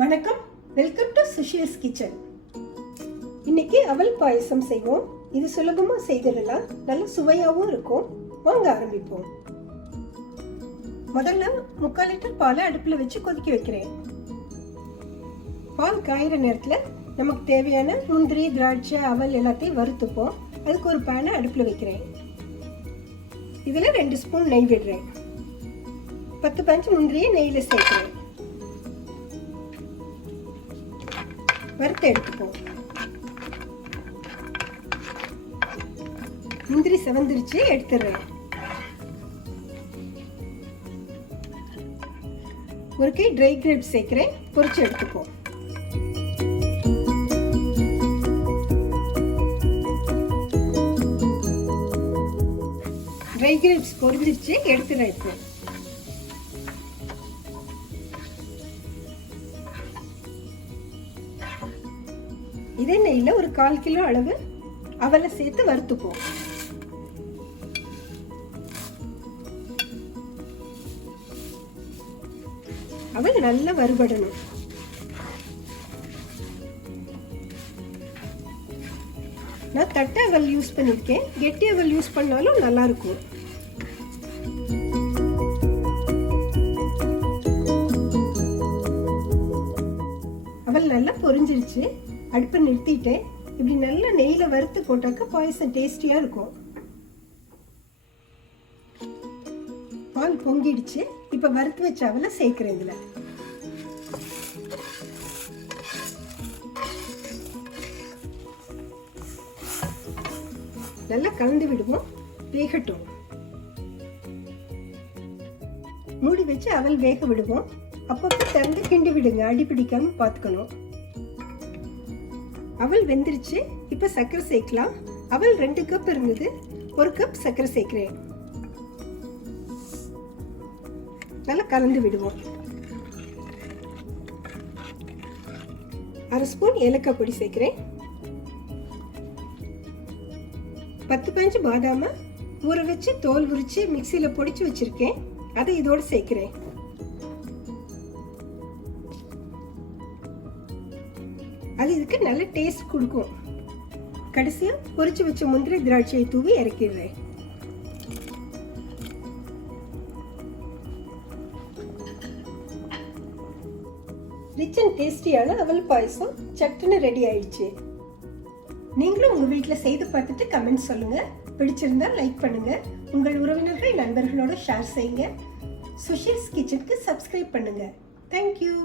வணக்கம், welcome to Sushil's kitchen. இன்னைக்கு அவல் பாயசம் செய்வோம். இது சுலபமாக செய்திடலாம், நல்ல சுவையாகவும் இருக்கும். வாங்க ஆரம்பிப்போம். முதல்ல 3/4 லிட்டர் பாலை அடுப்பில் வச்சு கொதிக்க வைக்கிறேன். பால் காயிற நேரத்தில் நமக்கு தேவையான முந்திரி, திராட்சை, அவல் எல்லாத்தையும் வறுத்துப்போம். அதுக்கு ஒரு பேனை அடுப்பில் வைக்கிறேன். இதில் 2 ஸ்பூன் நெய் விடுறேன். 10-15 முந்திரியை நெய்யில் சேர்க்கிறேன். வறுத்து எடுத்துப்போம். முந்திரி செவந்திருச்சு, எடுத்துடுறேன். ஒரு கை ட்ரை கிரேப்ஸ் சேர்க்கிறேன், பொரிச்சு எடுத்துப்போம். ட்ரை கிரேப்ஸ் பொரிஞ்சிருச்சு, எடுத்துடுறேன். இப்போ இதே நெய்ல ஒரு 1/4 கிலோ அளவு அவலை சேர்த்து வறுத்துப்போம். அவல் நல்லா வறுபடணும். நான் தட்டை அவல் யூஸ் பண்ணிருக்கேன், கெட்டி அவல் யூஸ் பண்ணாலும் நல்லா இருக்கும். அவல் நல்லா பொரிஞ்சிருச்சு, அடுப்பை நிறுத்திட்டேன். இப்படி நல்லா நெய்ல வறுத்து போட்டாக்க பாயசம் டேஸ்டியா இருக்கும். பால் பொங்கிடுச்சு, இப்ப வறுத்து வச்ச அவலை சேர்க்கிறேன். இதுல நல்லா கலந்து விடுவோம், வேகட்டும். மூடி வச்சு அவல் வேக விடுவோம். அப்பப்போ திறந்து கிண்டி விடுங்க, அடி பிடிக்காம பார்த்துக்கணும். அவல் வெந்துருச்சு, இப்ப சர்க்கரை சேர்க்கலாம். அவல் 2 கப் இருந்தது, 1 கப் சர்க்கரை சேர்க்கிறேன். நல்லா கலந்து விடுவோம். 1/2 ஸ்பூன் ஏலக்காய் பொடி சேர்க்கிறேன். 10-15 பாதாம ஊற வச்சு தோல் உரிச்சு மிக்சியில பொடிச்சு வச்சிருக்கேன், அதை இதோட சேர்க்கிறேன். அது இதுக்கு நல்ல டேஸ்ட் கொடுக்கும். கடைசியா பொரிச்சு வச்ச முந்திரி, திராட்சையை தூவி இறக்கிடுறேன். ரிச் அண்ட் டேஸ்டியான அவல் பாயசம் சட்டுன்னு ரெடி ஆயிடுச்சு. நீங்களும் உங்க வீட்டில் செய்து பார்த்துட்டு கமெண்ட் சொல்லுங்க. பிடிச்சிருந்தா லைக் பண்ணுங்க, உங்கள் உறவினர்கள், நண்பர்களோட ஷேர் செய்யுங்க. சுஷீல்ஸ் கிச்சனுக்கு சப்ஸ்கிரைப் பண்ணுங்க. தேங்க்யூ.